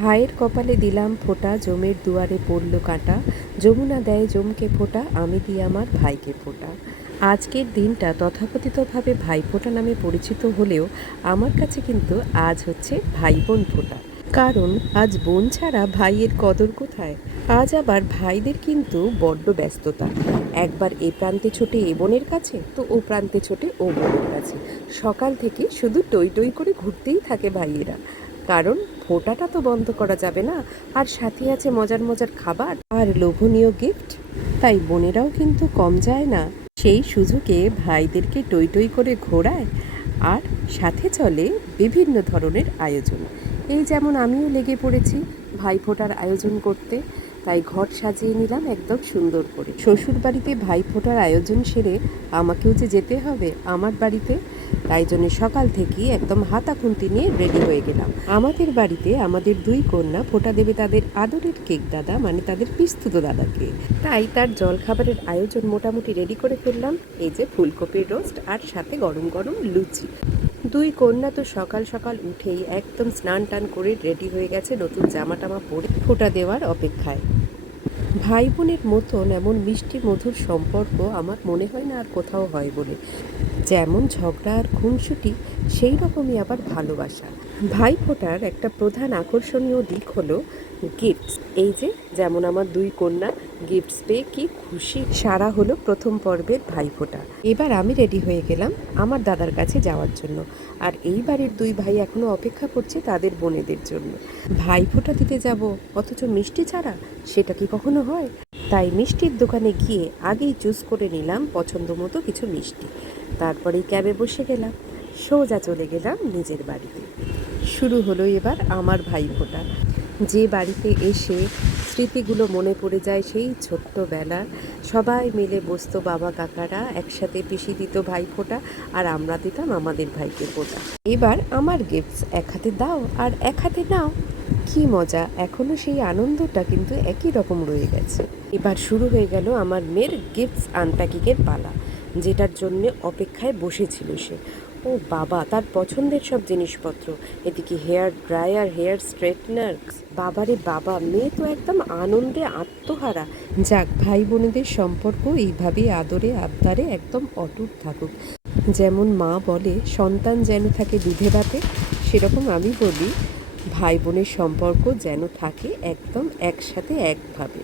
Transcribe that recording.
ভাইয়ের কপালে দিলাম ফোঁটা, জমের দুয়ারে পড়ল কাঁটা, যমুনা দেয় জমকে ফোঁটা, আমি দিই আমার ভাইকে ফোঁটা। আজকের দিনটা তথাকথিতভাবে ভাইফোঁটা নামে পরিচিত হলেও আমার কাছে কিন্তু আজ হচ্ছে ভাই বোন ফোঁটা। কারণ আজ বোন ছাড়া ভাইয়ের কদর কোথায়। আজ আবার ভাইদের কিন্তু বড্ড ব্যস্ততা। একবার এ প্রান্তে ছোটে এ বোনের কাছে, তো ও প্রান্তে ছোটে ও বোনের কাছে। সকাল থেকে শুধু টই টই করে ঘুরতেই থাকে ভাইয়েরা। কারণ ফোঁটাটা তো বন্ধ করা যাবে না, আর সাথে আছে মজার মজার খাবার আর লোভনীয় গিফট। তাই বোনেরাও কিন্তু কম যায় না, সেই সুযোগে ভাইদেরকে টই টই করে ঘোরায়। আর সাথে চলে বিভিন্ন ধরনের আয়োজন। এই যেমন আমিও লেগে পড়েছি ভাইফোঁটার আয়োজন করতে। তাই ঘর সাজিয়ে নিলাম একদম সুন্দর করে। শ্বশুর বাড়িতে ভাইফোঁটার আয়োজন সেরে আমাকেও যে যেতে হবে আমার বাড়িতে, তাই জন্য সকাল থেকেই একদম হাতা খুন্তি নিয়ে রেডি হয়ে গেলাম। আমাদের বাড়িতে আমাদের দুই কন্যা ফোঁটা দেবে তাদের আদরের কেক দাদা, মানে তাদের পিস্তুত দাদাকে। তাই তার জলখাবারের আয়োজন মোটামুটি রেডি করে ফেললাম। এই যে ফুলকপির রোস্ট আর সাথে গরম গরম লুচি। দুই কন্যা তো সকাল সকাল উঠেই একদম স্নান টান করে রেডি হয়ে গেছে নতুন জামা টামা পরে ফোঁটা দেওয়ার অপেক্ষায়। ভাই বোনের মতন এমন মিষ্টি মধুর সম্পর্ক আমার মনে হয় না আর কোথাও হয় বলে। যেমন ঝগড়া আর খুনসুটি, সেই রকমই আবার ভালোবাসা। ভাইফোঁটার একটা প্রধান আকর্ষণীয় দিক হলো গিফটস। এই যে যেমন আমার দুই কন্যা গিফটস পেয়ে কি খুশি। সারা হলো প্রথম পর্বের ভাইফোঁটা। এবার আমি রেডি হয়ে গেলাম আমার দাদার কাছে যাওয়ার জন্য। আর এই বাড়ির দুই ভাই এখনো অপেক্ষা করছে তাদের বোনেদের জন্য। ভাইফোঁটা দিতে যাব অথচ মিষ্টি ছাড়া, সেটা কি কখনো হয়? তাই মিষ্টির দোকানে গিয়ে আগেই চুজ করে নিলাম পছন্দ মতো কিছু মিষ্টি। তারপরেই ক্যাবে বসে গেলাম, সোজা চলে গেলাম নিজের বাড়িতে। শুরু হলো এবার আমার ভাইফোঁটা। যে বাড়িতে এসে স্মৃতিগুলো মনে পড়ে যায় সেই ছোট্টবেলার। সবাই মিলে বসতো বাবা কাকারা, একসাথে পিষি দিত ভাইফোঁটা, আর আমরা দিতাম আমাদের ভাইকে ফোঁটা। এবার আমার গিফটস এক হাতে দাও আর এক হাতে নাও, কি মজা! এখনো সেই আনন্দটা কিন্তু একই রকম রয়ে গেছে। এবার শুরু হয়ে গেল আমার মেয়ের গিফটস আনপ্যাকিংয়ের পালা, যেটার জন্য অপেক্ষায় বসেছিল সে। ও বাবা, তার পছন্দের সব জিনিসপত্র। এদিকে হেয়ার ড্রায়ার, হেয়ার স্ট্রেটনার। বাবারে বাবা, মেয়ে তো একদম আনন্দে আত্মহারা। যাক, ভাই বোনেদের সম্পর্ক এইভাবেই আদরে আবদারে একদম অটুট থাকুক। যেমন মা বলে সন্তান যেন থাকে দুধে ভাতে, সেরকম আমি বলি ভাই বোনের সম্পর্ক যেন থাকে একদম একসাথে একভাবে।